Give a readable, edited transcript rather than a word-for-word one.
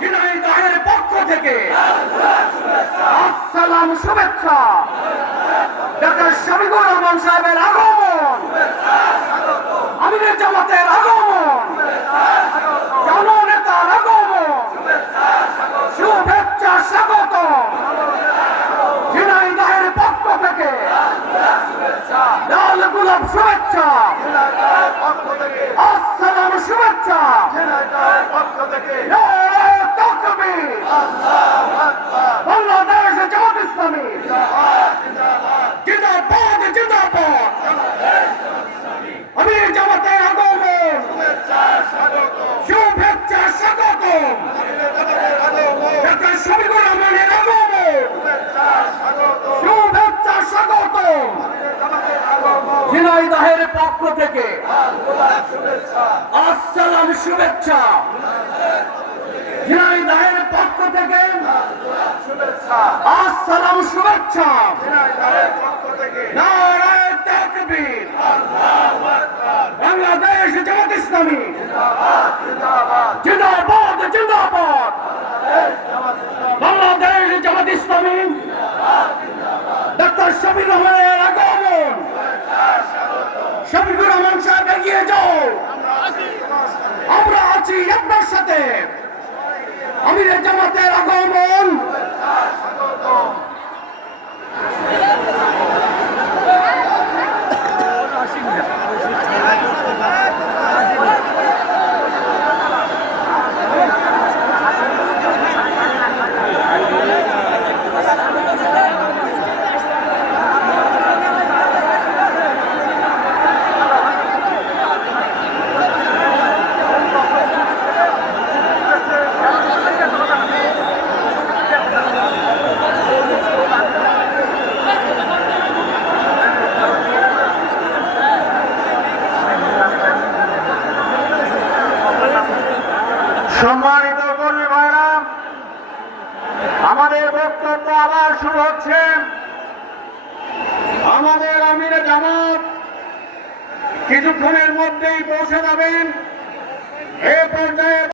ঝিনাইদহের পক্ষ থেকে আসসালাম, শুভেচ্ছা। ডক্টর শফিকুর রহমান সাহেবের আগমন, আমিরের জামাতের আগমন, জননেতার আগমন, শুভেচ্ছা, স্বাগত। ঝিনাইদহের পক্ষ থেকে লাল গোলাপ, শুভেচ্ছা। আসসালাম, শুভেচ্ছা। নারায়ে তাকবীর। বাংলাদেশ জামাত ইসলামী জিন্দাবাদ, জিন্দাবাদ। আমির জামাতের আগমন, শুভেচ্ছা, স্বাগত। ডক্টর শফিকুর রহমানের আগমন, শুভেচ্ছা, স্বাগত। ঝিনাইদহের পক্ষ থেকে আসসালাম, শুভেচ্ছা। ঝিনাইদহের পক্ষ থেকে আসসালাম, শুভেচ্ছা। নারায়ে তাকবীর। বাংলাদেশ জামাত ইসলামী জিন্দাবাদ, জিন্দাবাদ। বাংলাদেশ জামাত ইসলামী ডক্টর শফিকুর রহমানের আগমন, শফিকুর রহমান সাহেব এগিয়ে যাও, আমরা আছি আপনার সাথে। আমিরের জামাতের আগমন, সম্মানিত কর্মী ভাইরা, আমাদের বক্তব্য আবার শুরু হচ্ছে। আমাদের আমিরে জামাত কিছুক্ষণের মধ্যেই পৌঁছে যাবেন। এ পর্যায়ে